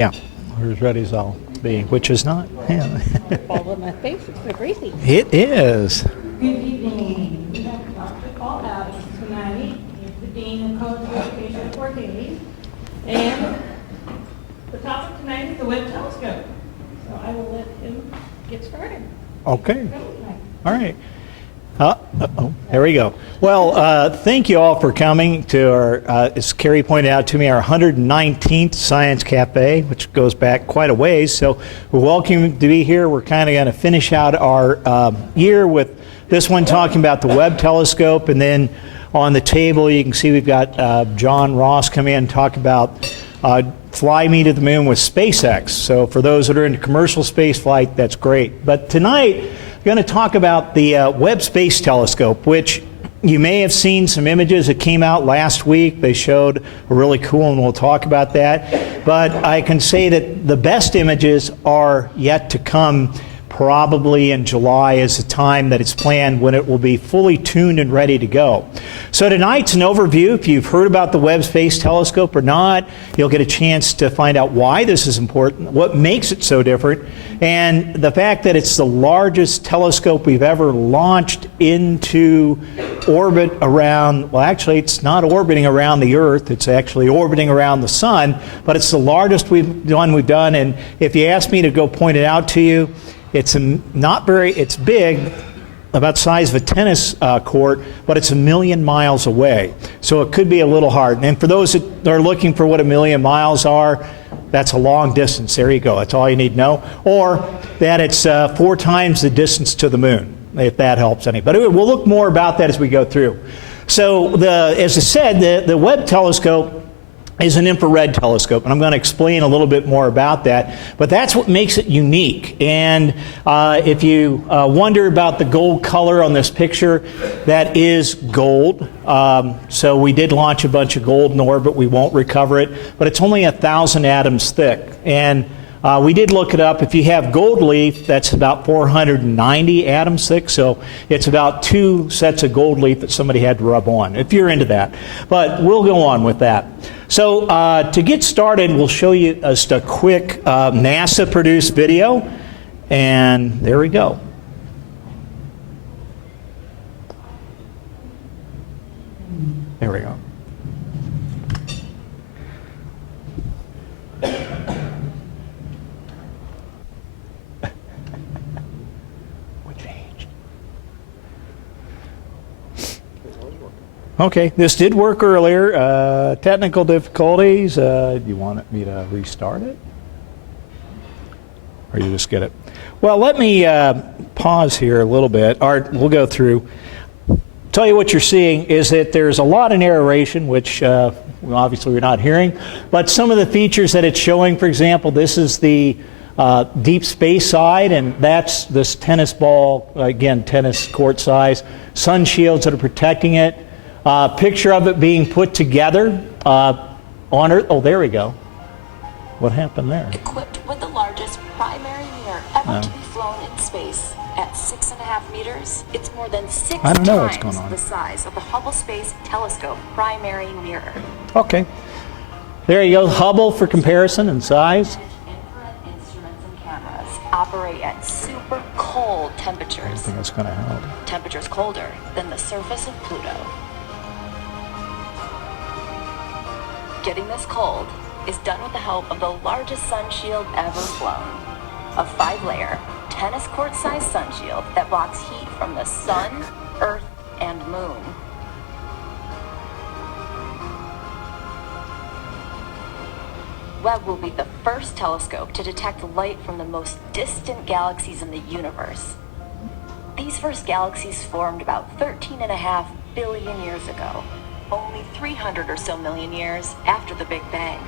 Yeah, we're as ready as I'll be, which is not. Yeah. All over my face, it's so greasy. It is. Good evening. We have Dr. Paul Adams tonight. He's the Dean of College of Education at Fort Hays. And the topic tonight is the Webb telescope. So I will let him get started. Okay. All right. There we go. Well, thank you all for coming to our, as Carrie pointed out to me, our 119th Science Cafe, which goes back quite a ways. So we're welcome to be here. We're kind of going to finish out our year with this one talking about the Webb telescope. And then on the table, you can see we've got John Ross come in and talk about Fly Me to the Moon with SpaceX. So for those that are into commercial space flight, that's great. But tonight, we're going to talk about the Webb Space Telescope, which you may have seen some images that came out last week. They showed a really cool, and we'll talk about that. But I can say that the best images are yet to come. Probably in July is the time that it's planned when it will be fully tuned and ready to go. So tonight's an overview. If you've heard about the Webb Space Telescope or not, you'll get a chance to find out why this is important, what makes it so different, and the fact that it's the largest telescope we've ever launched into orbit around, well, actually it's not orbiting around the Earth, it's actually orbiting around the Sun, but it's the largest one we've done. And if you ask me to go point it out to you, it's it's big, about the size of a tennis court, but it's 1 million miles away. So it could be a little hard. And for those that are looking for what 1 million miles are, that's a long distance. There you go. That's all you need to know. Or that it's 4 times the distance to the moon, if that helps any. But we'll look more about that as we go through. So as I said, the Webb telescope is an infrared telescope, and I'm going to explain a little bit more about that, but that's what makes it unique. And if you wonder about the gold color on this picture, that is gold. So we did launch a bunch of gold in orbit. We won't recover it, but it's only 1,000 atoms thick. And we did look it up. If you have gold leaf, that's about 490 atoms thick, so it's about 2 sets of gold leaf that somebody had to rub on, if you're into that. But we'll go on with that. So to get started, we'll show you just a quick NASA-produced video, and there we go. There we go. Okay, this did work earlier. Technical difficulties. Do you want me to restart it? Or you just get it? Well, let me pause here a little bit. We'll go through. Tell you what you're seeing is that there's a lot of narration, which obviously we're not hearing, but some of the features that it's showing, for example, this is the deep space side, and that's this tennis ball, again, tennis court size, sun shields that are protecting it. Picture of it being put together on Earth. Oh, there we go. What happened there? Equipped with the largest primary mirror ever to be flown in space. At 6.5 meters, it's more than 6 times the size of the Hubble Space Telescope primary mirror. Okay. There you go. Hubble for comparison and size. Infrared instruments and cameras operate at super cold temperatures. I think that's going to help. Temperatures colder than the surface of Pluto. Getting this cold is done with the help of the largest sun shield ever flown. A 5-layer, tennis court-sized sun shield that blocks heat from the sun, Earth, and moon. Webb will be the first telescope to detect light from the most distant galaxies in the universe. These first galaxies formed about 13.5 billion years ago. Only 300 or so million years after the Big Bang.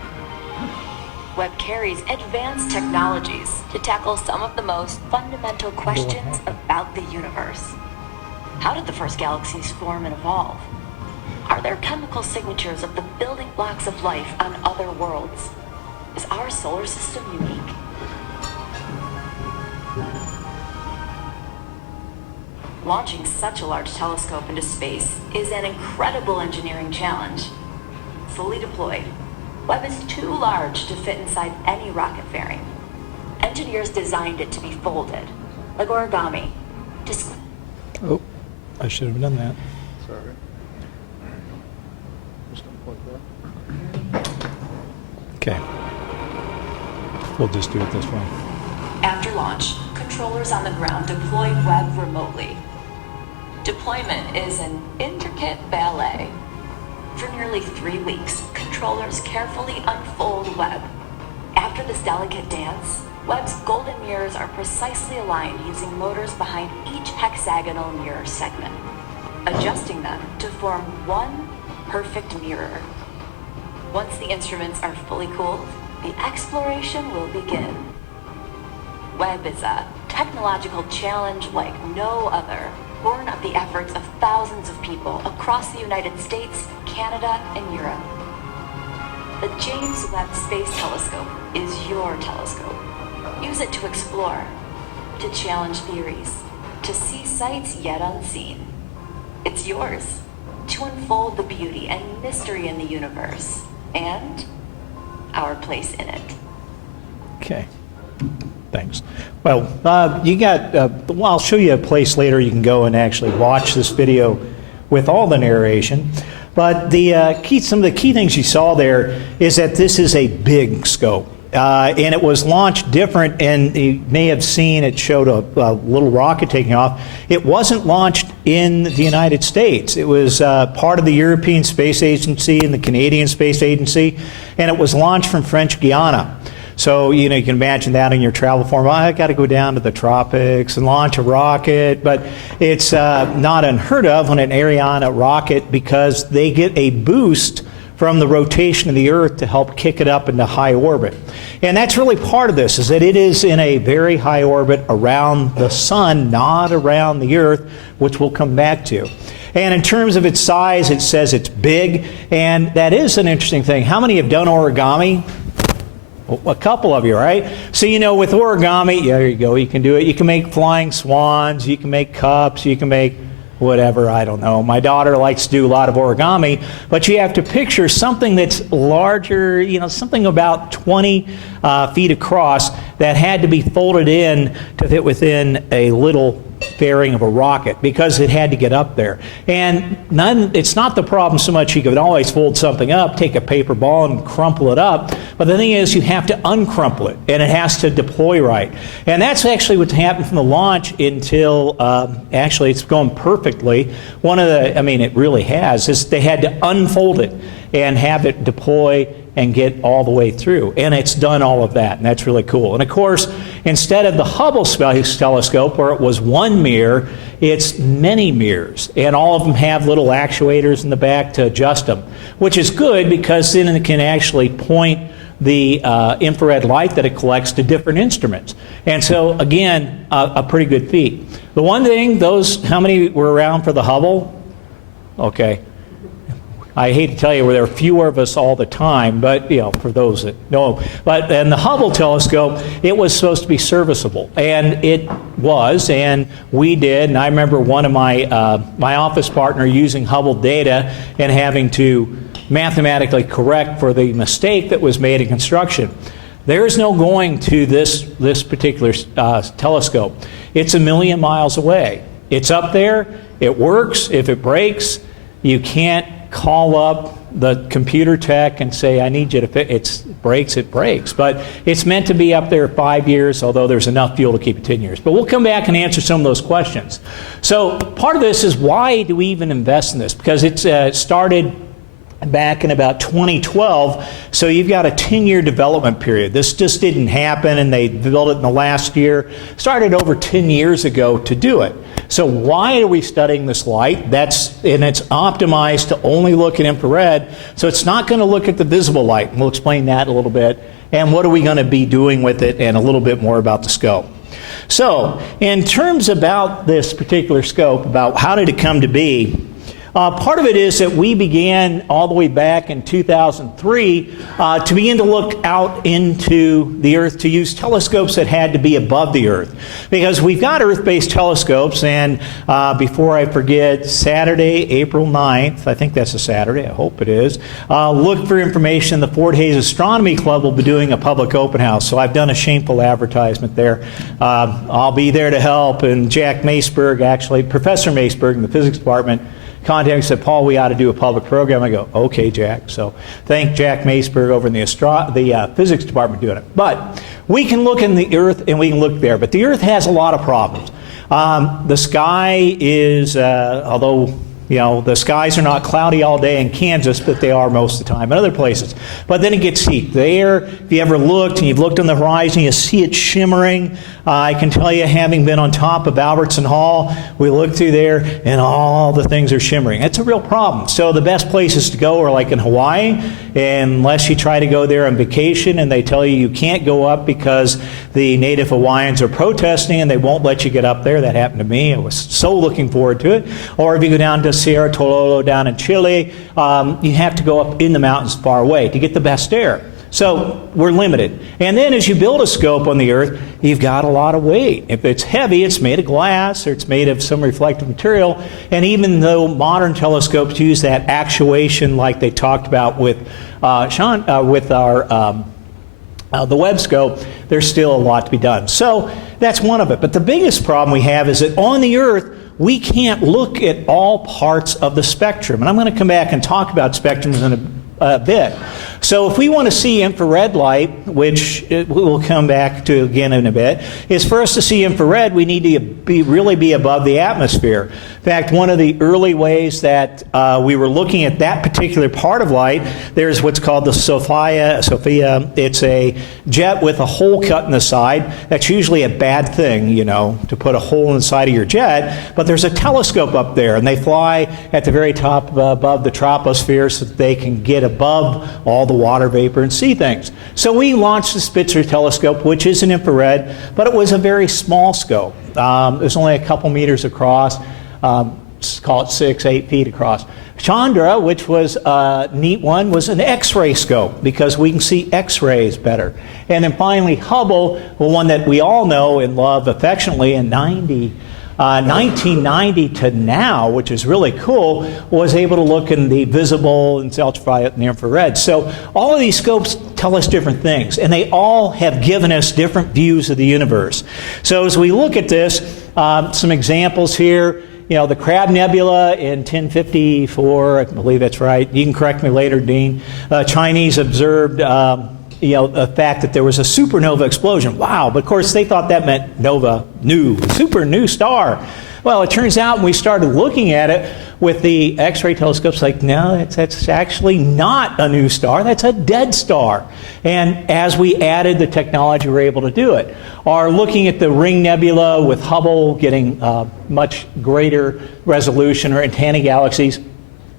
Webb carries advanced technologies to tackle some of the most fundamental questions about the universe. How did the first galaxies form and evolve? Are there chemical signatures of the building blocks of life on other worlds? Is our solar system unique? Launching such a large telescope into space is an incredible engineering challenge. Fully deployed, Webb is too large to fit inside any rocket fairing. Engineers designed it to be folded, like origami, to Oh, I should have done that. Sorry. Just unplug that. Okay. We'll just do it this way. After launch, controllers on the ground deploy Webb remotely. Deployment is an intricate ballet. For nearly 3 weeks, controllers carefully unfold Webb. After this delicate dance, Webb's golden mirrors are precisely aligned using motors behind each hexagonal mirror segment, adjusting them to form one perfect mirror. Once the instruments are fully cooled, the exploration will begin. Webb is a technological challenge like no other, born of the efforts of thousands of people across the United States, Canada, and Europe. The James Webb Space Telescope is your telescope. Use it to explore, to challenge theories, to see sights yet unseen. It's yours to unfold the beauty and mystery in the universe and our place in it. Okay. Thanks. Well, you got, well, I'll show you a place later you can go and actually watch this video with all the narration. But some of the key things you saw there is that this is a big scope. And it was launched different, and you may have seen it showed a little rocket taking off. It wasn't launched in the United States. It was part of the European Space Agency and the Canadian Space Agency, and it was launched from French Guiana. So, you know, you can imagine that in your travel form. I got to go down to the tropics and launch a rocket, but it's not unheard of on an Ariane rocket because they get a boost from the rotation of the Earth to help kick it up into high orbit. And that's really part of this, is that it is in a very high orbit around the sun, not around the Earth, which we'll come back to. And in terms of its size, it says it's big, and that is an interesting thing. How many have done origami? A couple of you, right? So, you know, with origami, yeah, there you go, you can do it. You can make flying swans, you can make cups, you can make whatever, I don't know. My daughter likes to do a lot of origami, but you have to picture something that's larger, you know, something about 20 feet across that had to be folded in to fit within a little fairing of a rocket because it had to get up there. And it's not the problem so much you could always fold something up, take a paper ball and crumple it up, but the thing is you have to uncrumple it and it has to deploy right. And that's actually what happened from the launch until, actually it's going perfectly. One of the, I mean it really has, is they had to unfold it and have it deploy and get all the way through. And it's done all of that, and that's really cool. And of course, instead of the Hubble Space Telescope, where it was one mirror, it's many mirrors. And all of them have little actuators in the back to adjust them, which is good because then it can actually point the infrared light that it collects to different instruments. And so, again, a pretty good feat. The one thing, how many were around for the Hubble? Okay. I hate to tell you, there are fewer of us all the time, but, you know, for those that know. But in the Hubble telescope, it was supposed to be serviceable, and it was, and we did. And I remember one of my office partner using Hubble data and having to mathematically correct for the mistake that was made in construction. There is no going to this particular telescope. It's 1 million miles away. It's up there. It works. If it breaks, you can't call up the computer tech and say, I need you to fix it. It breaks. But it's meant to be up there 5 years, although there's enough fuel to keep it 10 years. But we'll come back and answer some of those questions. So part of this is, why do we even invest in this? Because it's started back in about 2012, so you've got a 10-year development period. This just didn't happen and they built it in the last year. Started over 10 years ago to do it. So why are we studying this light? And it's optimized to only look at infrared, so it's not going to look at the visible light. And we'll explain that a little bit. And what are we going to be doing with it, and a little bit more about the scope. So in terms about this particular scope, about how did it come to be, Part of it is that we began all the way back in 2003 to begin to look out into the Earth, to use telescopes that had to be above the Earth. Because we've got Earth-based telescopes, and before I forget, Saturday, April 9th, I think that's a Saturday, I hope it is, look for information. The Fort Hays Astronomy Club will be doing a public open house, so I've done a shameful advertisement there. I'll be there to help, and Jack Maceberg, actually, Professor Maceberg in the physics department, contacted me and said, Paul, we ought to do a public program. I go, okay, Jack. So thank Jack Maceberg over in the physics department doing it. But we can look in the Earth and we can look there. But the Earth has a lot of problems. The sky is, although the skies are not cloudy all day in Kansas, but they are most of the time in other places. But then it gets heat. There, if you ever looked and you've looked on the horizon, you see it shimmering. I can tell you, having been on top of Albertson Hall, we look through there and all the things are shimmering. It's a real problem. So the best places to go are like in Hawaii, unless you try to go there on vacation and they tell you you can't go up because the native Hawaiians are protesting and they won't let you get up there. That happened to me. I was so looking forward to it. Or if you go down to Sierra Tololo down in Chile, you have to go up in the mountains far away to get the best air. So we're limited. And then as you build a scope on the Earth, you've got a lot of weight. If it's heavy, it's made of glass or it's made of some reflective material. And even though modern telescopes use that actuation like they talked about with the Webb scope, there's still a lot to be done. So that's one of it. But the biggest problem we have is that on the Earth, we can't look at all parts of the spectrum. And I'm going to come back and talk about spectrums in a bit. So if we want to see infrared light, which we'll come back to again in a bit, is for us to see infrared, we need to really be above the atmosphere. In fact, one of the early ways that we were looking at that particular part of light, there's what's called the Sophia. It's a jet with a hole cut in the side. That's usually a bad thing, to put a hole inside of your jet. But there's a telescope up there, and they fly at the very top above the troposphere so that they can get above all the water vapor and see things. So we launched the Spitzer telescope, which is an infrared, but it was a very small scope. It was only a couple meters across, call it 8 feet across. Chandra, which was a neat one, was an X-ray scope because we can see X-rays better. And then finally Hubble, the one that we all know and love affectionately in 1990 to now, which is really cool, was able to look in the visible and ultraviolet and infrared. So all of these scopes tell us different things, and they all have given us different views of the universe. So as we look at this, some examples here. The Crab Nebula in 1054, I believe that's right. You can correct me later, Dean. Chinese observed the fact that there was a supernova explosion. Wow, but of course they thought that meant super new star. Well, it turns out when we started looking at it with the X-ray telescopes, no, that's actually not a new star, that's a dead star. And as we added the technology, we were able to do it. Or looking at the Ring Nebula with Hubble getting much greater resolution, or antenna galaxies,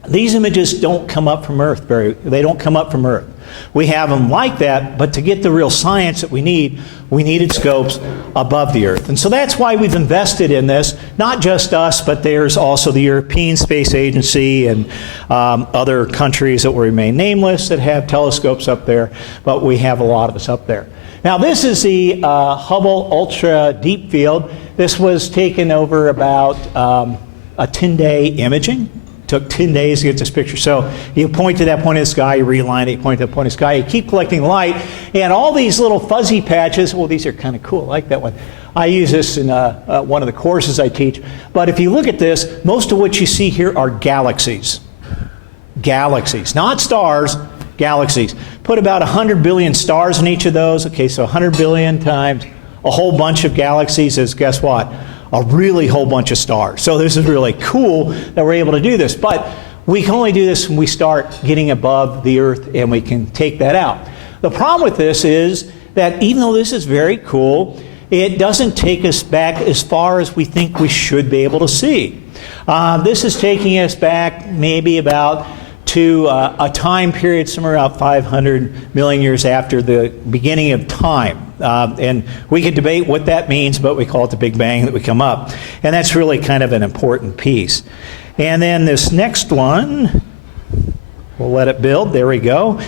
these images don't come up from Earth. They don't come up from Earth. We have them like that, but to get the real science that we needed scopes above the Earth. And so that's why we've invested in this, not just us, but there's also the European Space Agency and other countries that will remain nameless that have telescopes up there, but we have a lot of us up there. Now this is the Hubble Ultra Deep Field. This was taken over about a 10-day imaging. Took 10 days to get this picture. So you point to that point of the sky, you realign it, you point to that point of the sky, you keep collecting light, and all these little fuzzy patches, well, these are kind of cool. I like that one. I use this in one of the courses I teach. But if you look at this, most of what you see here are galaxies. Galaxies, not stars, galaxies. Put about 100 billion stars in each of those. Okay, so 100 billion times a whole bunch of galaxies is, guess what? A really whole bunch of stars. So this is really cool that we're able to do this. But we can only do this when we start getting above the Earth, and we can take that out. The problem with this is that even though this is very cool, it doesn't take us back as far as we think we should be able to see. This is taking us back maybe about to a time period somewhere about 500 million years after the beginning of time. And we could debate what that means, but we call it the Big Bang that we come up. And that's really kind of an important piece. And then this next one, we'll let it build. There we go.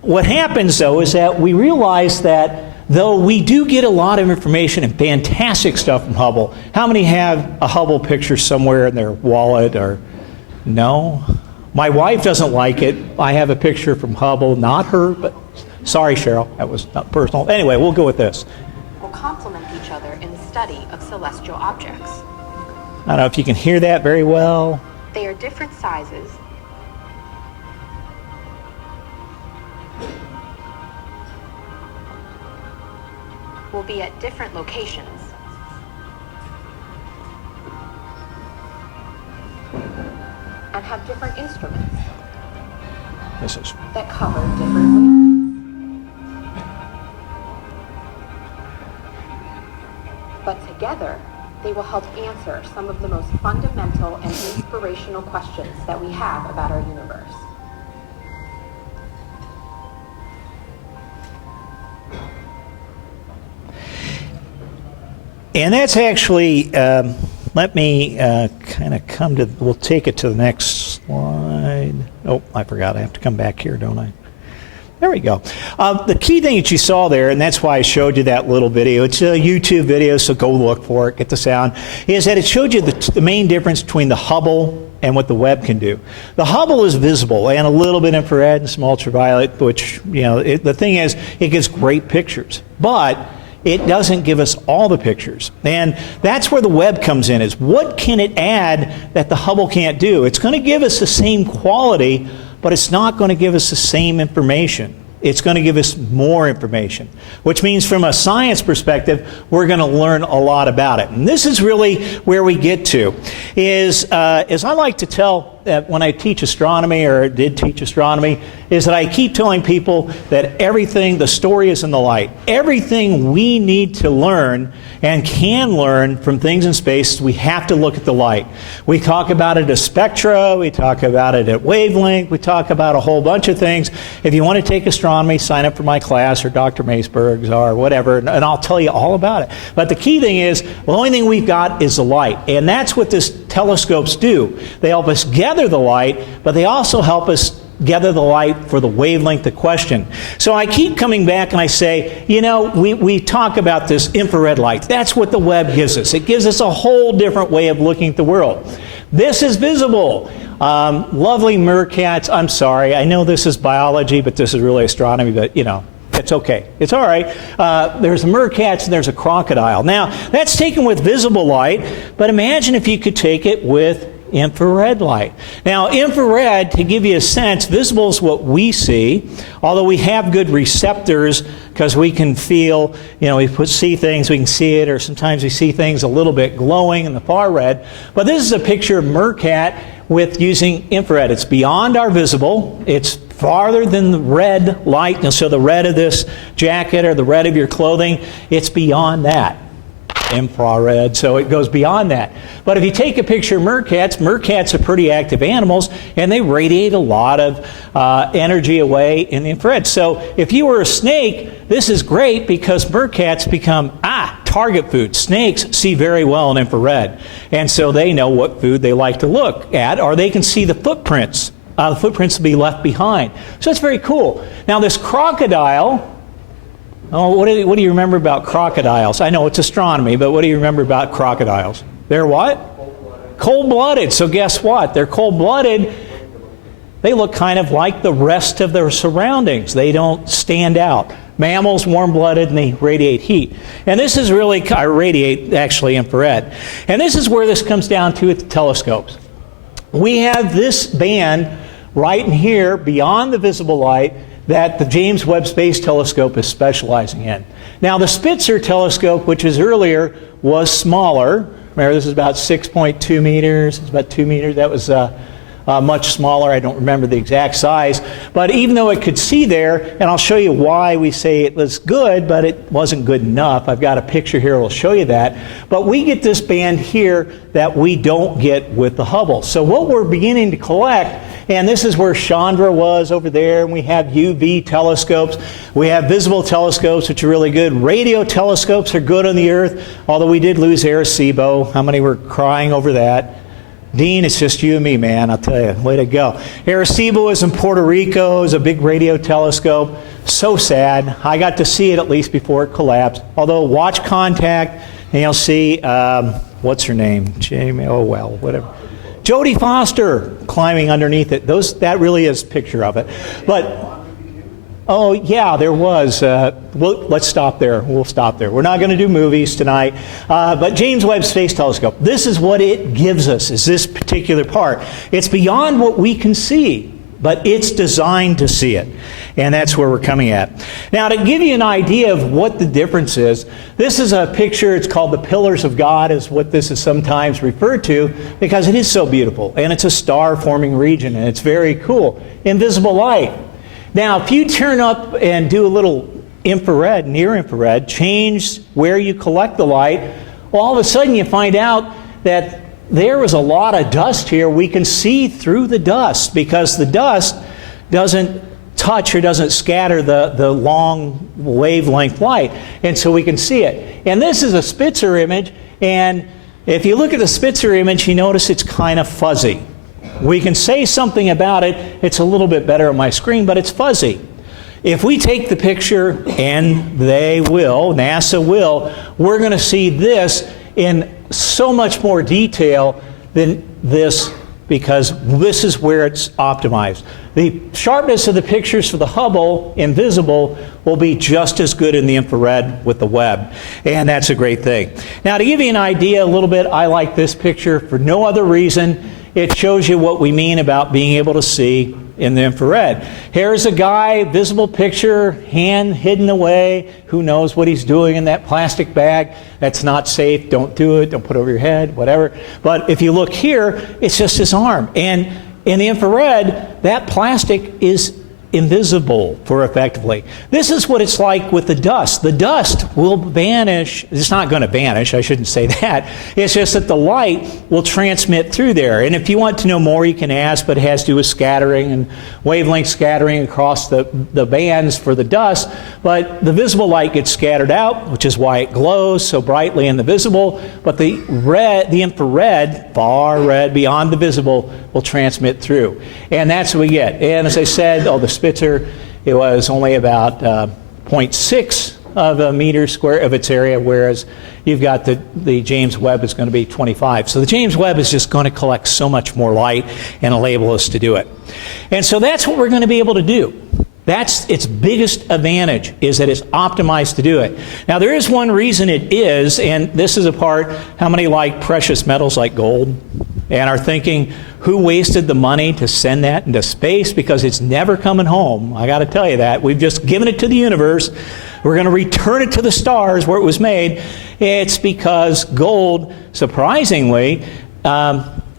What happens, though, is that we realize that though we do get a lot of information and fantastic stuff from Hubble, how many have a Hubble picture somewhere in their wallet or no? My wife doesn't like it. I have a picture from Hubble, not her, but sorry, Cheryl, that was not personal. Anyway, we'll go with this. Will complement each other in the study of celestial objects. I don't know if you can hear that very well. They are different sizes, will be at different locations, and have different instruments This is that cover different wavelengths. But together, they will help answer some of the most fundamental and inspirational questions that we have about our universe. And that's actually, let me kind of come to, we'll take it to the next slide. Oh, I forgot. I have to come back here, don't I? There we go. The key thing that you saw there, and that's why I showed you that little video, it's a YouTube video, so go look for it, get the sound, is that it showed you the main difference between the Hubble and what the Webb can do. The Hubble is visible and a little bit infrared and some ultraviolet, which, you know, the thing is, it gives great pictures. But it doesn't give us all the pictures. And that's where the Webb comes in, is what can it add that the Hubble can't do? It's going to give us the same quality, but it's not going to give us the same information. It's going to give us more information, which means from a science perspective, we're going to learn a lot about it. And this is really where we get to, is as I like to tell when I teach astronomy, or did teach astronomy, is that I keep telling people that everything, the story is in the light. Everything we need to learn and can learn from things in space, we have to look at the light. We talk about it as spectra, we talk about it at wavelength, we talk about a whole bunch of things. If you want to take astronomy, sign up for my class or Dr. Maceberg's or whatever, and I'll tell you all about it. But the key thing is, the only thing we've got is the light. And that's what these telescopes do. They help us gather the light, but they also help us gather the light for the wavelength of question. So I keep coming back and I say, you know, we talk about this infrared light. That's what the Webb gives us. It gives us a whole different way of looking at the world. This is visible. Lovely meerkats. I'm sorry. I know this is biology, but this is really astronomy, but, you know, it's okay. It's all right. There's meerkats and there's a crocodile. Now, that's taken with visible light, but imagine if you could take it with infrared light. Now, infrared, to give you a sense, visible is what we see, although we have good receptors because we can feel, you know, we see things, we can see it, or sometimes we see things a little bit glowing in the far red. But this is a picture of meerkat with using infrared. It's beyond our visible. It's farther than the red light. And so the red of this jacket or the red of your clothing, it's beyond that. Infrared, so it goes beyond that. But if you take a picture of meerkats, meerkats are pretty active animals, and they radiate a lot of energy away in the infrared. So if you were a snake, this is great because meerkats become target food. Snakes see very well in infrared, and so they know what food they like to look at, or they can see the footprints. The footprints will be left behind. So that's very cool. Now this crocodile. Oh, what do you remember about crocodiles? I know it's astronomy, but what do you remember about crocodiles? They're what? Cold-blooded. So guess what? They're cold-blooded. They look kind of like the rest of their surroundings. They don't stand out. Mammals, warm-blooded, and they radiate heat. And this is really, radiate actually infrared. And this is where this comes down to at the telescopes. We have this band right in here, beyond the visible light, that the James Webb Space Telescope is specializing in. Now, the Spitzer telescope, which was earlier, was smaller. Remember, this is about 6.2 meters. It's about 2 meters. That was much smaller. I don't remember the exact size. But even though it could see there, and I'll show you why we say it was good, but it wasn't good enough. I've got a picture here that will show you that. But we get this band here that we don't get with the Hubble. So what we're beginning to collect, and this is where Chandra was over there, and we have UV telescopes. We have visible telescopes, which are really good. Radio telescopes are good on the Earth, although we did lose Arecibo. How many were crying over that? Dean, it's just you and me, man, I'll tell you. Way to go. Arecibo is in Puerto Rico, is a big radio telescope. So sad. I got to see it at least before it collapsed. Although, watch contact, and you'll see, what's her name? Jamie, oh well, whatever. Jodie Foster climbing underneath it. That really is a picture of it. But, oh yeah, there was. Let's stop there. We'll stop there. We're not going to do movies tonight. But James Webb Space Telescope, this is what it gives us, is this particular part. It's beyond what we can see, but it's designed to see it. And that's where we're coming at. Now, to give you an idea of what the difference is, this is a picture. It's called the Pillars of God, is what this is sometimes referred to, because it is so beautiful. And it's a star-forming region, and it's very cool. Invisible light. Now, if you turn up and do a little infrared, near infrared, change where you collect the light, well, all of a sudden you find out that there was a lot of dust here. We can see through the dust because the dust doesn't touch or doesn't scatter the long wavelength light, and so we can see it. And this is a Spitzer image, and if you look at the Spitzer image, you notice it's kind of fuzzy. We can say something about it. It's a little bit better on my screen, but it's fuzzy. If we take the picture, and they will, NASA will, we're going to see this in so much more detail than this, because this is where it's optimized. The sharpness of the pictures for the Hubble, invisible, will be just as good in the infrared with the Webb. And that's a great thing. Now, to give you an idea a little bit, I like this picture for no other reason. It shows you what we mean about being able to see in the infrared. Here's a guy, visible picture, hand hidden away. Who knows what he's doing in that plastic bag? That's not safe. Don't do it. Don't put it over your head, whatever. But if you look here, it's just his arm. And in the infrared, that plastic is invisible for effectively. This is what it's like with the dust. The dust will vanish. It's not going to vanish, I shouldn't say that. It's just that the light will transmit through there. And if you want to know more, you can ask, but it has to do with scattering and wavelength scattering across the bands for the dust. But the visible light gets scattered out, which is why it glows so brightly in the visible. But the infrared, far red, beyond the visible, will transmit through. And that's what we get. And as I said, the Spitzer, it was only about 0.6 of a meter square of its area, whereas you've got the James Webb is going to be 25. So the James Webb is just going to collect so much more light and enable us to do it. And so that's what we're going to be able to do. That's its biggest advantage, is that it's optimized to do it. Now, there is one reason it is, and this is a part, how many like precious metals like gold? And are thinking, who wasted the money to send that into space? Because it's never coming home. I got to tell you that. We've just given it to the universe. We're going to return it to the stars where it was made. It's because gold, surprisingly,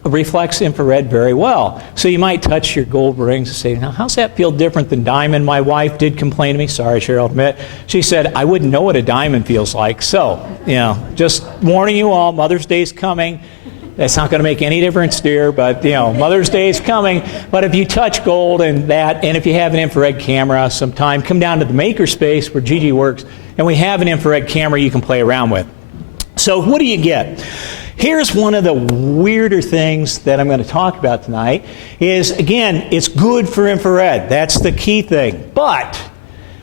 reflects infrared very well. So you might touch your gold rings and say, now, how's that feel different than diamond? My wife did complain to me. Sorry, Cheryl, admit. She said, I wouldn't know what a diamond feels like. So, just warning you all, Mother's Day's coming. That's not going to make any difference, dear, but, Mother's Day is coming. But if you touch gold and if you have an infrared camera sometime, come down to the makerspace where Gigi works, and we have an infrared camera you can play around with. So what do you get? Here's one of the weirder things that I'm going to talk about tonight is, again, it's good for infrared. That's the key thing. But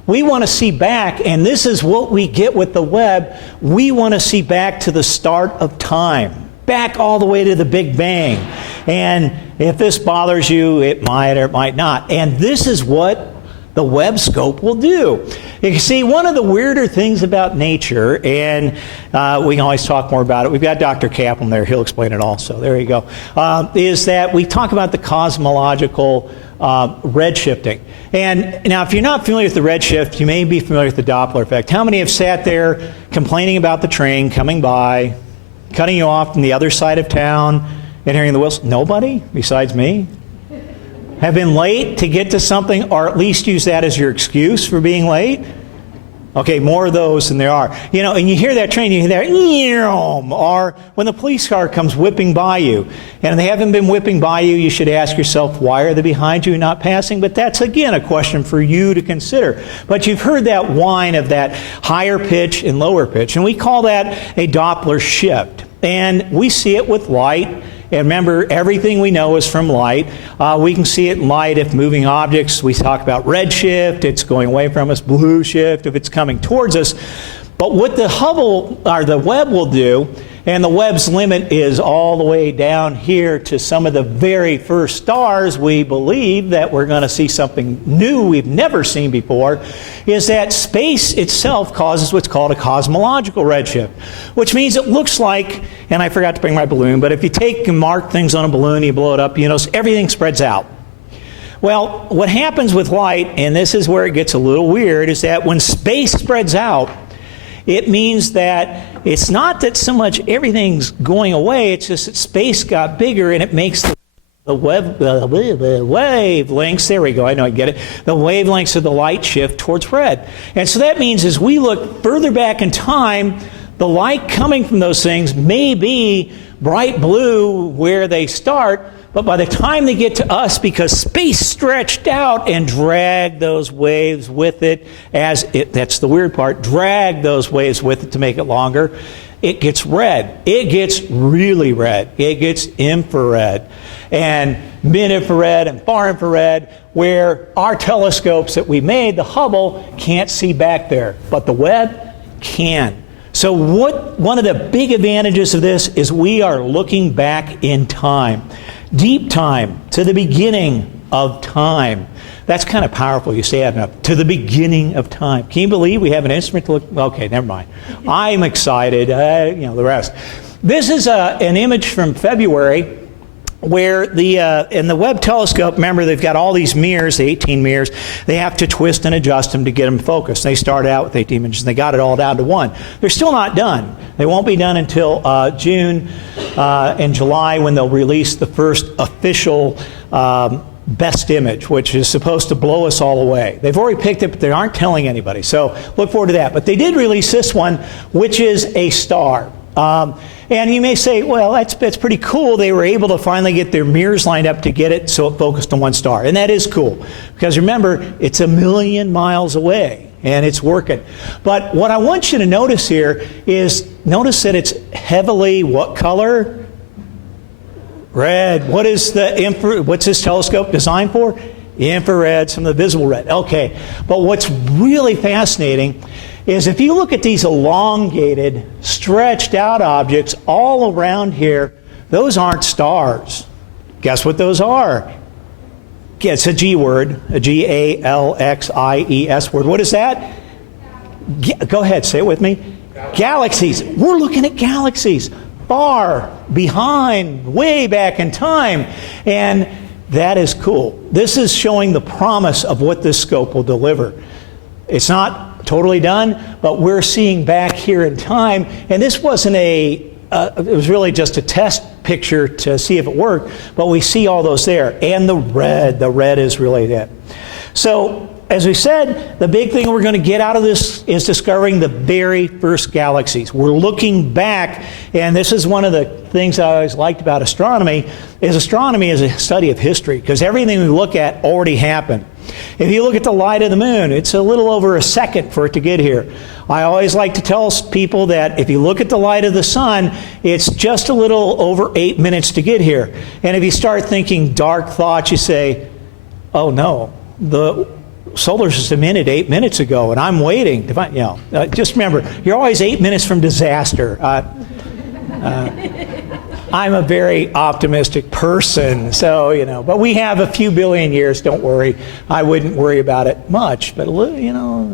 we want to see back, and this is what we get with the Webb. We want to see back to the start of time. Back all the way to the Big Bang. And if this bothers you, it might or it might not. And this is what the Webb scope will do. You can see one of the weirder things about nature, and we can always talk more about it. We've got Dr. Kaplan there. He'll explain it also. There you go. Is that we talk about the cosmological redshifting. And now, if you're not familiar with the redshift, you may be familiar with the Doppler effect. How many have sat there complaining about the train coming by, cutting you off from the other side of town, and hearing the whistle? Nobody besides me? Have been late to get to something, or at least use that as your excuse for being late? Okay, more of those than there are. You know, and you hear that train, you hear that, or when the police car comes whipping by you, and they haven't been whipping by you, you should ask yourself, why are they behind you not passing? But that's, again, a question for you to consider. But you've heard that whine of that higher pitch and lower pitch, and we call that a Doppler shift. And we see it with light. And remember, everything we know is from light. We can see it in light if moving objects. We talk about red shift, it's going away from us, blue shift if it's coming towards us. But what the Hubble, or the Webb will do, and the Webb's limit is all the way down here to some of the very first stars, we believe that we're going to see something new we've never seen before, is that space itself causes what's called a cosmological redshift, which means it looks like, and I forgot to bring my balloon, but if you take and mark things on a balloon, you blow it up, you notice everything spreads out. Well, what happens with light, and this is where it gets a little weird, is that when space spreads out, it means that it's not that so much everything's going away, it's just that space got bigger and it makes the wavelengths, there we go, I know I get it, the wavelengths of the light shift towards red. And so that means as we look further back in time, the light coming from those things may be bright blue where they start, but by the time they get to us, because space stretched out and dragged those waves with it, that's the weird part, drag those waves with it to make it longer, it gets red. It gets really red. It gets infrared. And mid-infrared and far infrared, where our telescopes that we made, the Hubble, can't see back there, but the Webb can. So one of the big advantages of this is we are looking back in time. Deep time, to the beginning of time. That's kind of powerful, you say that enough. To the beginning of time. Can you believe we have an instrument to look? Okay, never mind. I'm excited, the rest. This is an image from February where in the Webb telescope, remember they've got all these mirrors, the 18 mirrors, they have to twist and adjust them to get them focused. They started out with 18 images and they got it all down to 1. They're still not done. They won't be done until June and July when they'll release the first official best image, which is supposed to blow us all away. They've already picked it, but they aren't telling anybody. So look forward to that. But they did release this one, which is a star. And you may say, well, that's pretty cool. They were able to finally get their mirrors lined up to get it so it focused on one star. And that is cool. Because remember, it's 1 million miles away. And it's working. But what I want you to notice here is, notice that it's heavily what color? Red. What is what's this telescope designed for? Infrared, some of the visible red. Okay. But what's really fascinating is if you look at these elongated, stretched out objects all around here, those aren't stars. Guess what those are? It's a G word, a G-A-L-X-I-E-S word. What is that? Go ahead, say it with me. Galaxies. We're looking at galaxies far behind, way back in time. And that is cool. This is showing the promise of what this scope will deliver. It's not totally done, but we're seeing back here in time, and this wasn't it was really just a test picture to see if it worked, but we see all those there, and the red is really it. So, as we said, the big thing we're going to get out of this is discovering the very first galaxies. We're looking back, and this is one of the things I always liked about astronomy is a study of history, because everything we look at already happened. If you look at the light of the moon, it's a little over a second for it to get here. I always like to tell people that if you look at the light of the sun, it's just a little over 8 minutes to get here. And if you start thinking dark thoughts, you say, oh no, the solar system ended 8 minutes ago, and I'm waiting to find, just remember, you're always 8 minutes from disaster. I'm a very optimistic person, so, but we have a few billion years, don't worry. I wouldn't worry about it much, but,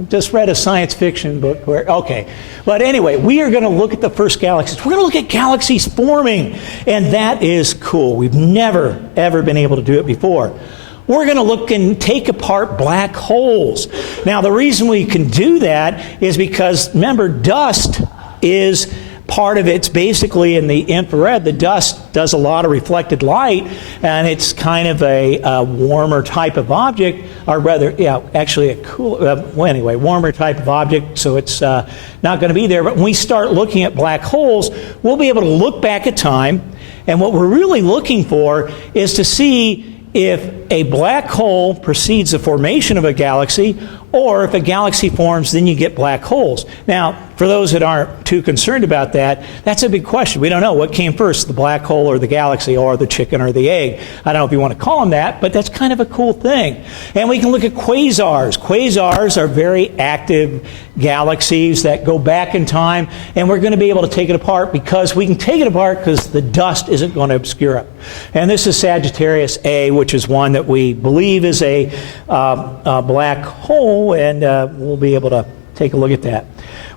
just read a science fiction book okay. But anyway, we are going to look at the first galaxies. We're going to look at galaxies forming, and that is cool. We've never, ever been able to do it before. We're going to look and take apart black holes. Now, the reason we can do that is because, remember, dust is part of it's basically in the infrared. The dust does a lot of reflected light, and it's kind of a warmer type of object, or rather, yeah, actually a cool, well, anyway, warmer type of object, so it's not going to be there. But when we start looking at black holes, we'll be able to look back at time, and what we're really looking for is to see if a black hole precedes the formation of a galaxy, or if a galaxy forms, then you get black holes. Now, for those that aren't too concerned about that, that's a big question. We don't know what came first, the black hole or the galaxy, or the chicken or the egg. I don't know if you want to call them that, but that's kind of a cool thing. And we can look at quasars. Quasars are very active galaxies that go back in time, and we're going to be able to take it apart because we can take it apart because the dust isn't going to obscure it. And this is Sagittarius A, which is one that we believe is a black hole, and we'll be able to take a look at that.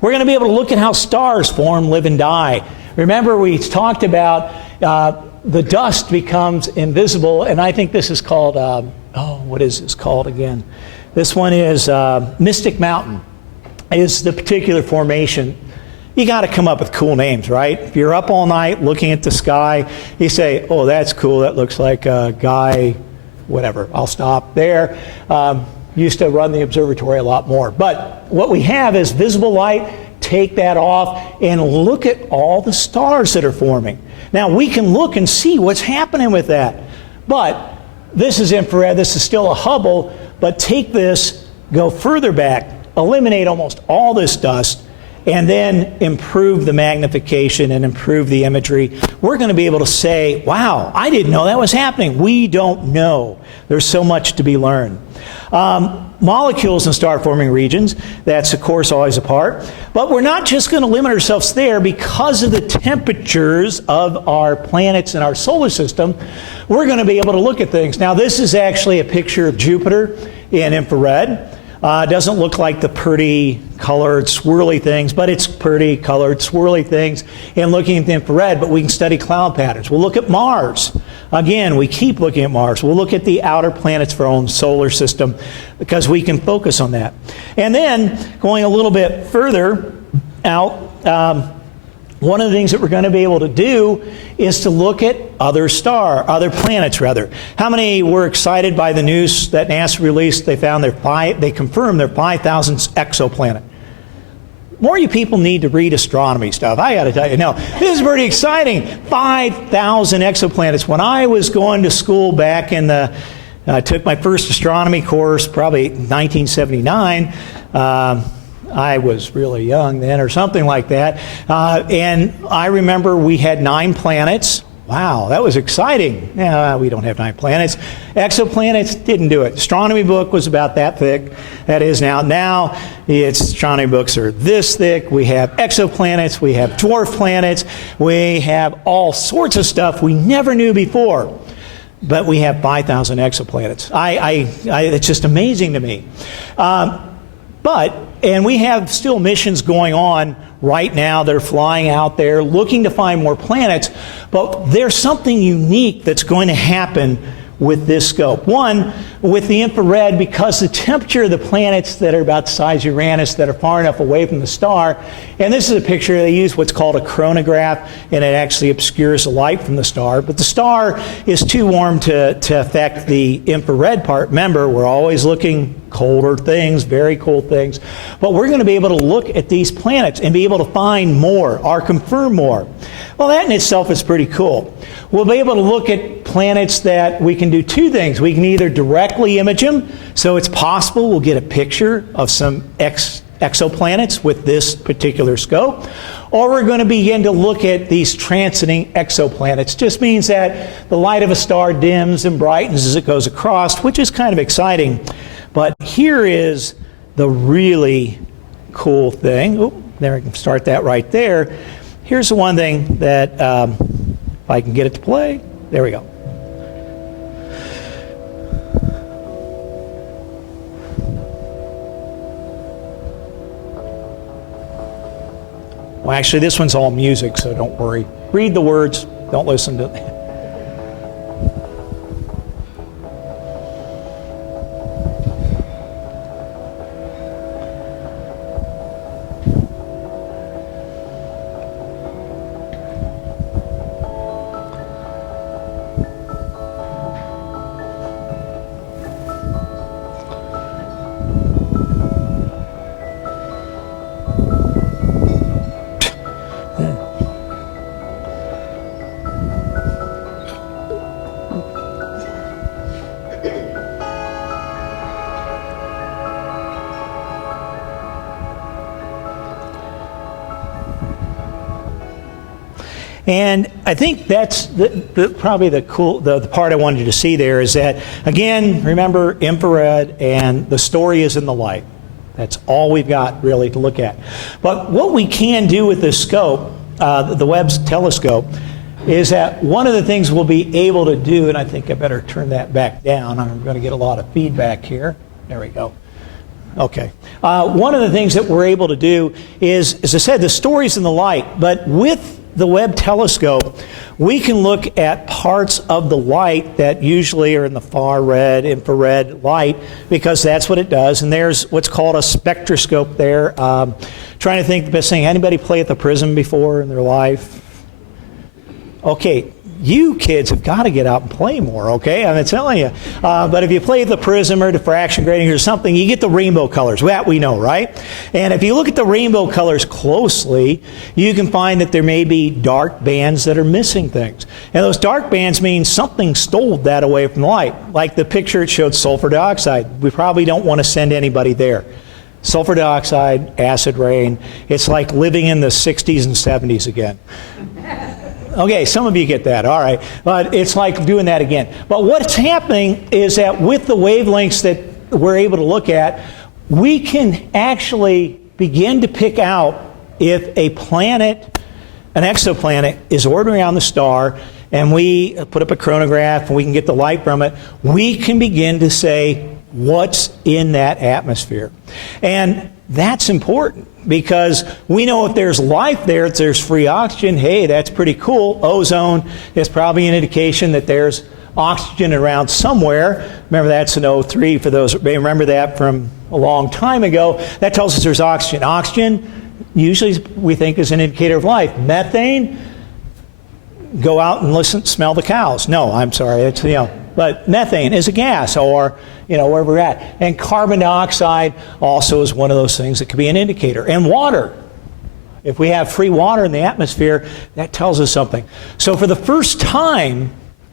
We're going to be able to look at how stars form, live, and die. Remember, we talked about the dust becomes invisible, and I think this is called, what is this called again? This one is Mystic Mountain, is the particular formation. You got to come up with cool names, right? If you're up all night looking at the sky, you say, oh, that's cool, that looks like a guy, whatever, I'll stop there. Used to run the observatory a lot more. But what we have is visible light. Take that off and look at all the stars that are forming. Now, we can look and see what's happening with that. But this is infrared. This is still a Hubble. But take this, go further back, eliminate almost all this dust, and then improve the magnification and improve the imagery. We're going to be able to say, wow, I didn't know that was happening. We don't know. There's so much to be learned. Molecules in star-forming regions, that's of course always a part. But we're not just going to limit ourselves there because of the temperatures of our planets in our solar system. We're going to be able to look at things. Now, this is actually a picture of Jupiter in infrared. It doesn't look like the pretty colored swirly things, but it's pretty colored swirly things in looking at the infrared. But we can study cloud patterns. We'll look at Mars. Again, we keep looking at Mars. We'll look at the outer planets of our own solar system because we can focus on that. And then going a little bit further out, one of the things that we're going to be able to do is to look at other planets rather. How many were excited by the news that NASA released? They found they confirmed their 5,000th exoplanet. More you people need to read astronomy stuff. I got to tell you, no, this is pretty exciting. 5,000 exoplanets. When I was going to school back in I took my first astronomy course, probably 1979. I was really young then or something like that. And I remember we had 9 planets. Wow, that was exciting. Yeah, we don't have 9 planets. Exoplanets didn't do it. Astronomy book was about that thick. That is now. Now, astronomy books are this thick. We have exoplanets. We have dwarf planets. We have all sorts of stuff we never knew before. But we have 5,000 exoplanets. It's just amazing to me. And we have still missions going on right now. They're flying out there looking to find more planets. But there's something unique that's going to happen with this scope. One, with the infrared, because the temperature of the planets that are about the size of Uranus, that are far enough away from the star, and this is a picture, they use what's called a chronograph, and it actually obscures the light from the star. But the star is too warm to affect the infrared part. Remember, we're always looking colder things, very cold things. But we're going to be able to look at these planets and be able to find more or confirm more. Well, that in itself is pretty cool. We'll be able to look at planets that we can do 2 things. We can either directly image them, so it's possible we'll get a picture of some exoplanets with this particular scope, or we're going to begin to look at these transiting exoplanets. Just means that the light of a star dims and brightens as it goes across, which is kind of exciting. But here is the really cool thing. Oh, there, I can start that right there. Here's the one thing that, if I can get it to play, there we go. Well, actually, this one's all music, so don't worry. Read the words, don't listen to it. And I think that's probably the part I wanted you to see there is that, again, remember infrared, and the story is in the light. That's all we've got really to look at. But what we can do with this scope, the Webb's telescope, is that one of the things we'll be able to do, and I think I better turn that back down. I'm going to get a lot of feedback here. There we go. Okay. One of the things that we're able to do is, as I said, the story's in the light, but with the Webb telescope, we can look at parts of the light that usually are in the far red, infrared light, because that's what it does. And there's what's called a spectroscope there. Trying to think the best thing. Anybody play at the prism before in their life? Okay. You kids have got to get out and play more, okay? I'm telling you. But if you play the prism or diffraction grating or something, you get the rainbow colors. That we know, right? And if you look at the rainbow colors closely, you can find that there may be dark bands that are missing things. And those dark bands mean something stole that away from the light. Like the picture, it showed sulfur dioxide. We probably don't want to send anybody there. Sulfur dioxide, acid rain, it's like living in the 60s and 70s again. Okay, some of you get that, all right. But it's like doing that again. But what's happening is that with the wavelengths that we're able to look at, we can actually begin to pick out if a planet, an exoplanet, is orbiting around the star, and we put up a chronograph and we can get the light from it, we can begin to say what's in that atmosphere. And that's important because we know if there's life there, if there's free oxygen, hey, that's pretty cool. Ozone is probably an indication that there's oxygen around somewhere. Remember, that's an O3 for those who may remember that from a long time ago. That tells us there's oxygen. Oxygen usually we think is an indicator of life. Methane, go out and listen, smell the cows. No, I'm sorry, it's, but methane is a gas, or where we're at. And carbon dioxide also is one of those things that could be an indicator. And water. If we have free water in the atmosphere, that tells us something. So for the first time,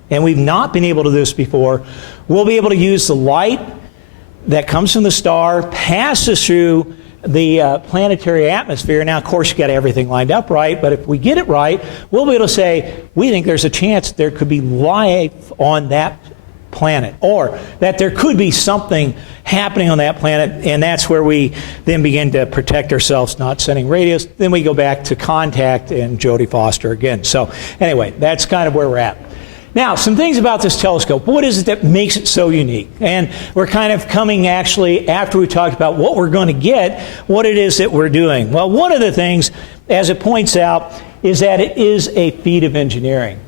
and we've not been able to do this before, we'll be able to use the light that comes from the star, passes through the planetary atmosphere. Now, of course, you got everything lined up right, but if we get it right, we'll be able to say, we think there's a chance there could be life on that planet, or that there could be something happening on that planet, and that's where we then begin to protect ourselves, not sending radios. Then we go back to contact and Jodie Foster again. So anyway, that's kind of where we're at. Now, some things about this telescope. What is it that makes it so unique? And we're kind of coming actually after we talked about what we're going to get, what it is that we're doing. Well, one of the things, as it points out, is that it is a feat of engineering.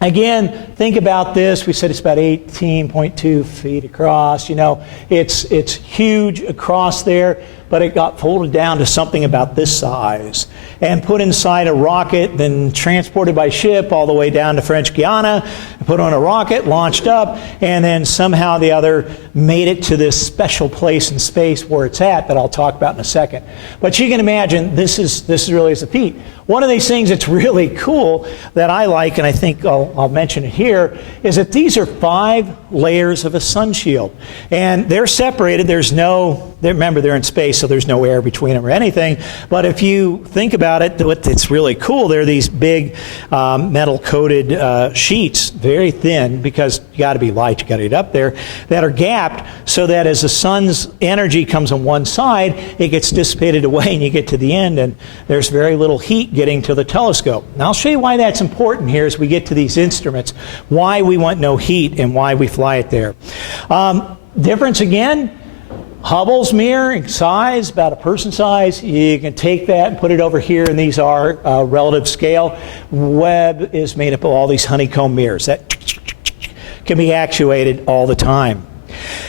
Again, think about this. We said it's about 18.2 feet across. It's huge across there, but it got folded down to something about this size and put inside a rocket, then transported by ship all the way down to French Guiana, put on a rocket, launched up, and then somehow or the other made it to this special place in space where it's at that I'll talk about in a second. But you can imagine this is really a feat. One of these things that's really cool that I like, and I think I'll mention it here, is that these are 5 layers of a sun shield. And they're separated. Remember, they're in space, so there's no air between them or anything. But if you think about it, it's really cool. They're these big metal-coated sheets, very thin, because you got to be light, you got to get up there, that are gapped so that as the sun's energy comes on one side, it gets dissipated away and you get to the end, and there's very little heat getting to the telescope. Now, I'll show you why that's important here as we get to these instruments, why we want no heat and why we fly it there. Difference again, Hubble's mirror in size, about a person size. You can take that and put it over here, and these are relative scale. Webb is made up of all these honeycomb mirrors that can be actuated all the time.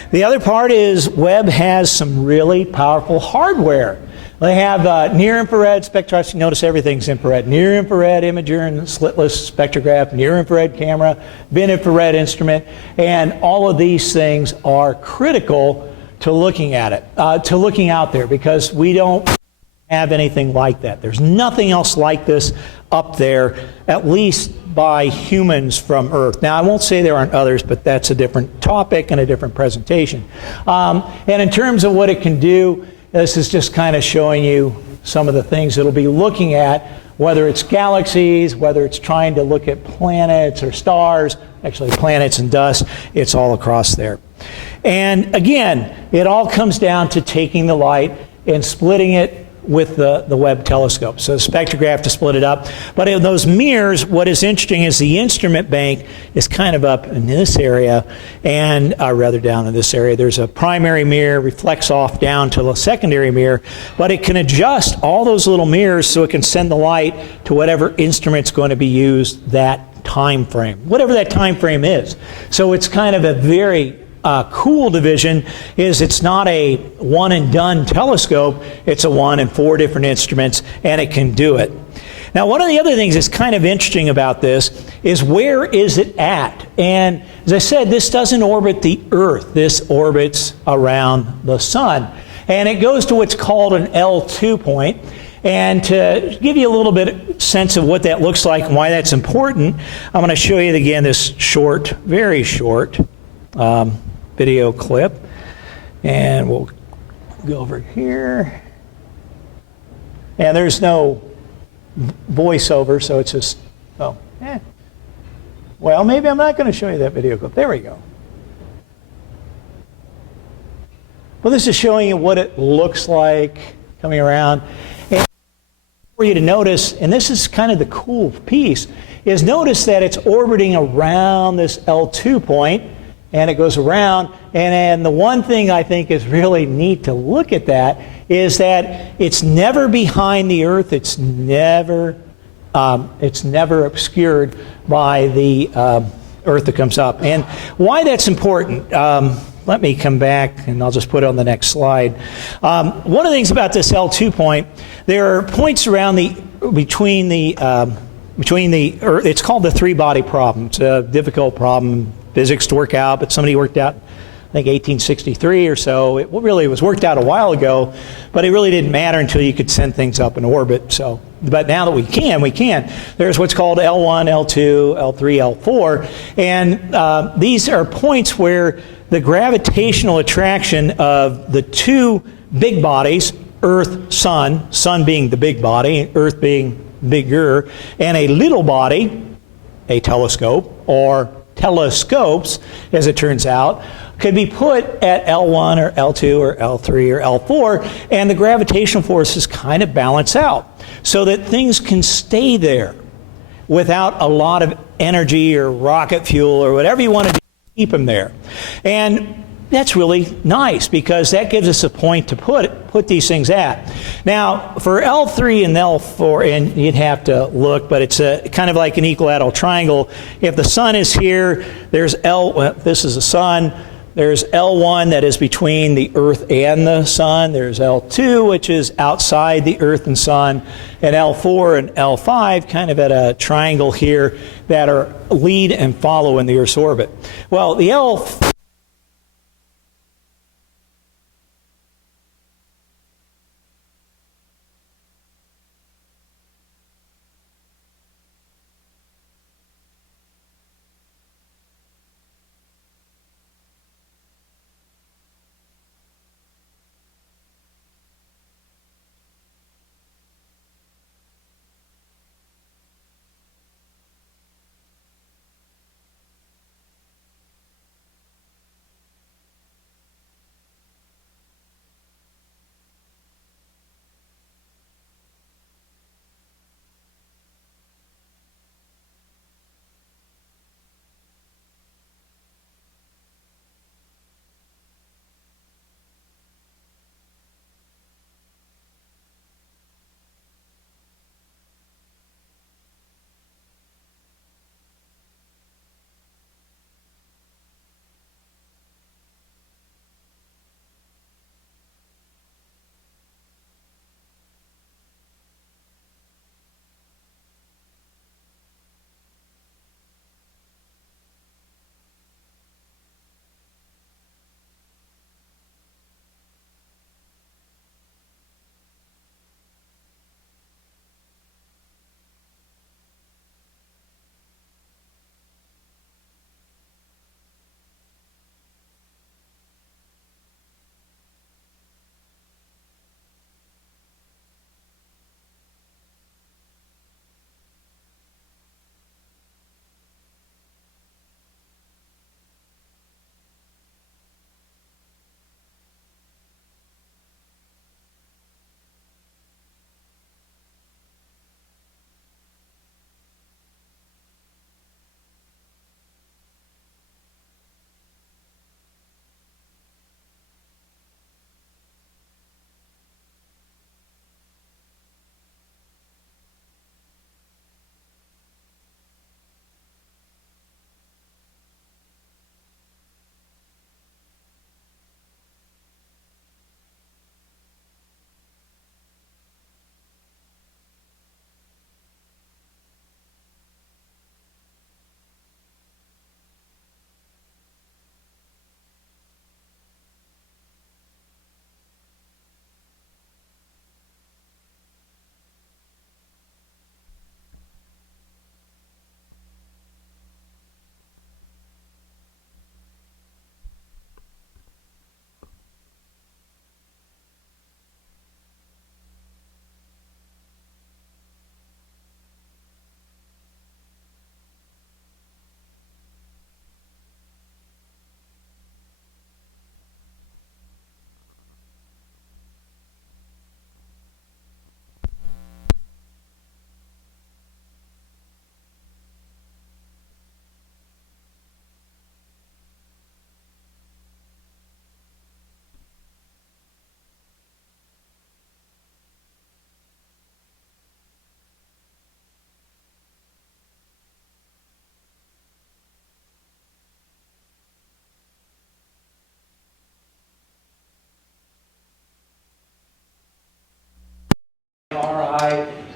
The other part is Webb has some really powerful hardware. They have near-infrared spectroscopy. Notice everything's infrared. Near-infrared imager and slitless spectrograph, near-infrared camera, bin-infrared instrument, and all of these things are critical to looking at it, to looking out there, because we don't have anything like that. There's nothing else like this up there, at least by humans from Earth. Now, I won't say there aren't others, but that's a different topic and a different presentation. And in terms of what it can do, this is just kind of showing you some of the things it'll be looking at whether it's galaxies, whether it's trying to look at planets or stars, actually planets and dust, it's all across there. And again, it all comes down to taking the light and splitting it with the Webb telescope. So the spectrograph to split it up. But in those mirrors, what is interesting is the instrument bank is kind of up in this area, and rather down in this area. There's a primary mirror, reflects off down to the secondary mirror, but it can adjust all those little mirrors so it can send the light to whatever instrument's going to be used that time frame, whatever that time frame is. So it's kind of a very cool division. Is it's not a one and done telescope, it's a one and four different instruments, and it can do it. Now, one of the other things that's kind of interesting about this is where is it at? And as I said, this doesn't orbit the Earth, this orbits around the sun. And it goes to what's called an L2 point. And to give you a little bit sense of what that looks like and why that's important, I'm going to show you again this short, very short video clip, and we'll go over here, and there's no voiceover, so it's just, well, maybe I'm not going to show you that video clip. There we go. Well, this is showing you what it looks like coming around, and for you to notice, and this is kind of the cool piece, is notice that it's orbiting around this L2 point, and it goes around, and the one thing I think is really neat to look at that is that it's never behind the Earth, it's never obscured by the Earth that comes up. And why that's important, let me come back and I'll just put it on the next slide. One of the things about this L2 point, there are points around between the Earth. It's called the three-body problem. It's a difficult problem, physics to work out, but somebody worked out, I think 1863 or so. It really was worked out a while ago, but it really didn't matter until you could send things up in orbit. So, but now that we can. There's what's called L1, L2, L3, L4, and these are points where the gravitational attraction of the two big bodies, Earth, Sun being the big body, Earth being bigger, and a little body, a telescope, or telescopes, as it turns out, could be put at L1 or L2 or L3 or L4, and the gravitational forces kind of balance out so that things can stay there without a lot of energy or rocket fuel or whatever you want to do to keep them there. And that's really nice because that gives us a point to put these things at. Now, for L3 and L4, and you'd have to look, but it's kind of like an equilateral triangle. If the sun is here, there's this is the sun. There's L1 that is between the Earth and the sun. There's L2, which is outside the Earth and sun. And L4 and L5 kind of at a triangle here that are lead and follow in the Earth's orbit. Well, the L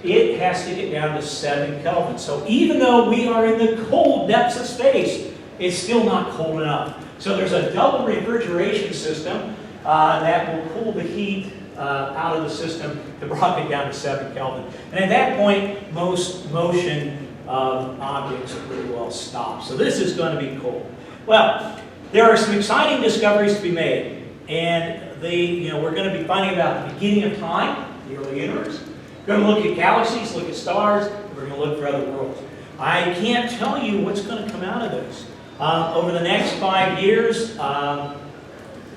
it has to get down to 7 Kelvin. So even though we are in the cold depths of space, it's still not cold enough. So there's a double refrigeration system that will cool the heat out of the system to bring it down to 7 Kelvin. And at that point, most motion of objects are pretty well stopped. So this is going to be cold. Well, there are some exciting discoveries to be made. And we're going to be finding about the beginning of time, the early universe. We're going to look at galaxies, look at stars, and we're going to look for other worlds. I can't tell you what's going to come out of this. Over the next 5 years,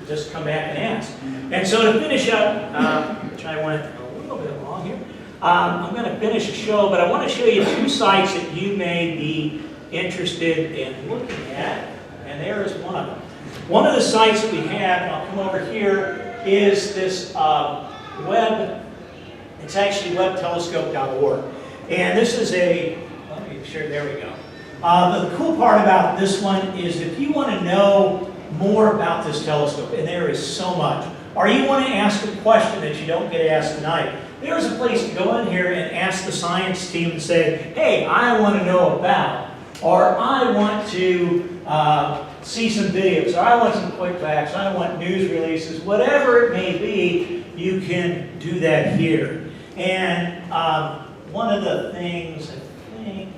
just come back and ask. And so to finish up, which I went a little bit long here, I'm going to finish the show, but I want to show you 2 sites that you may be interested in looking at, and there is one of them. One of the sites that we have, and I'll come over here, is this web. It's actually webtelescope.org. And this is let me share, there we go. The cool part about this one is if you want to know more about this telescope, and there is so much, or you want to ask a question that you don't get asked tonight, there's a place to go in here and ask the science team and say, hey, I want to know about, or I want to see some videos, or I want some quick facts, I want news releases, whatever it may be, you can do that here. And one of the things, I think,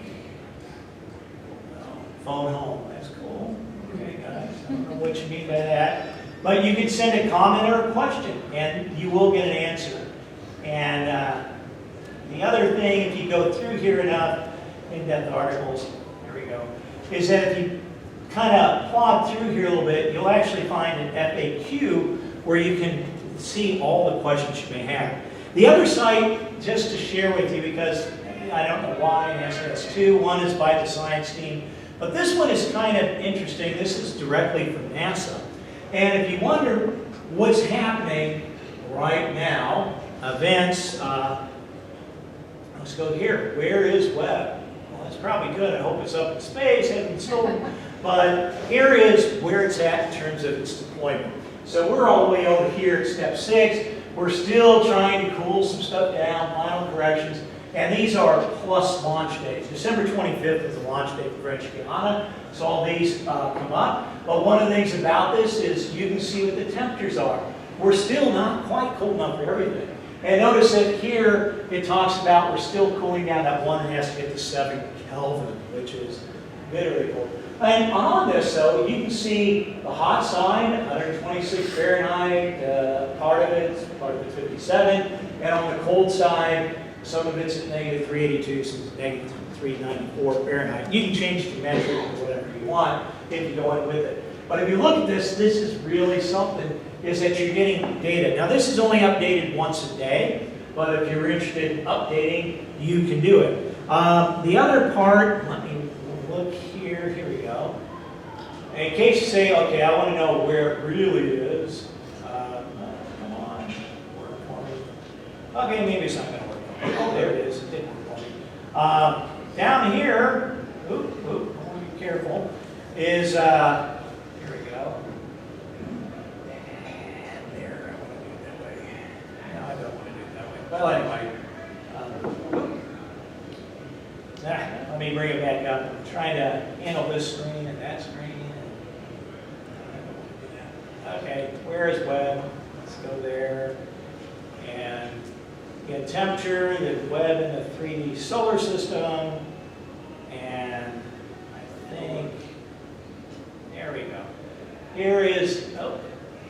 phone home, that's cool. Okay, guys, I don't know what you mean by that. But you can send a comment or a question, and you will get an answer. And the other thing, if you go through here enough, in-depth articles, there we go, is that if you kind of plod through here a little bit, you'll actually find an FAQ where you can see all the questions you may have. The other site, just to share with you, because I don't know why, and SS2, one is by the science team, but this one is kind of interesting. This is directly from NASA. And if you wonder what's happening right now, events, let's go here. Where is Webb? Well, that's probably good. I hope it's up in space, hasn't been stolen. But here is where it's at in terms of its deployment. So we're all the way over here at step 6. We're still trying to cool some stuff down, final corrections. And these are plus launch dates. December 25th is the launch date for French Guiana. So all these come up. But one of the things about this is you can see what the temperatures are. We're still not quite cold enough for everything. And notice that here it talks about we're still cooling down. That one has to get to 7 Kelvin, which is very cold. And on this, though, you can see the hot side, 126 Fahrenheit, part of it's 57. And on the cold side, some of it's at negative 382, some is negative 394 Fahrenheit. You can change the measure to whatever you want if you go in with it. But if you look at this, this is really something, is that you're getting data. Now this is only updated once a day, but if you're interested in updating, you can do it. The other part, let me look here, here we go. In case you say, okay, I want to know where it really is. Come on, work for me. Okay, maybe it's not going to work. Oh, there it is. It didn't work for me. Down here, I want to be careful, is, here we go. And there, I want to do it that way. No, I don't want to do it that way. Well, anyway. Let me bring it back up. I'm trying to handle this screen and that screen. I don't want to do that. Okay, where is Webb? Let's go there. And get temperature, the Webb in the 3D solar system, and I think, there we go. Here is, oh,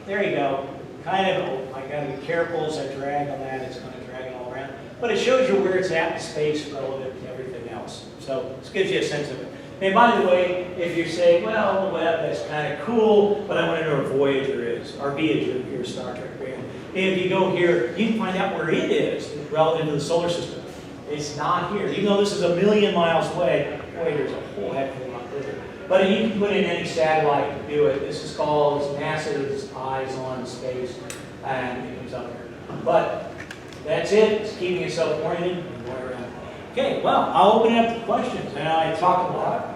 there you go. Kind of, oh, I gotta be careful as I drag on that, it's gonna drag it all around. But it shows you where it's at in space relative to everything else. So this gives you a sense of it. And by the way, if you say, well, the Webb, that's kind of cool, but I want to know where Voyager is, or Voyager, if you're a Star Trek fan. If you go here, you can find out where it is relative to the solar system. It's not here. Even though this is 1,000,000 miles away, Voyager's a whole heck of a lot further. But you can put in any satellite to do it. This is called NASA's Eyes on Space, and it comes up here. But that's it. It's keeping yourself oriented and going around. Okay, well, I'll open it up to questions. And I talk a lot.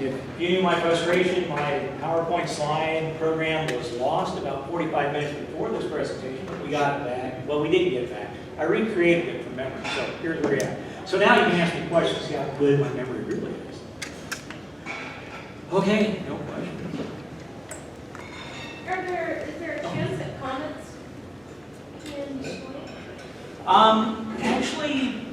If you knew my frustration, my PowerPoint slide program was lost about 45 minutes before this presentation. We got it back. Well, we didn't get it back. I recreated it from memory, so here's where we're at. So now you can ask me questions, see how good my memory really is. Okay, no questions. Is there a chance that comments can join? Actually,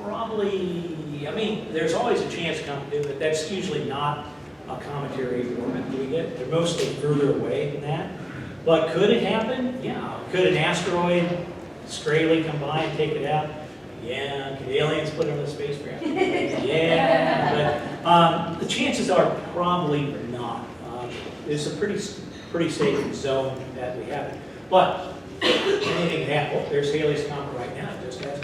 probably, I mean, there's always a chance to come to, but that's usually not a commentary format we get. They're mostly further away than that. But could it happen? Yeah. Could an asteroid strayly come by and take it out? Yeah. Could aliens put it on the spacecraft? Yeah. But the chances are probably not. It's a pretty safe zone that we have it. But anything can happen. Oh, there's Halley's Comet right now. It just has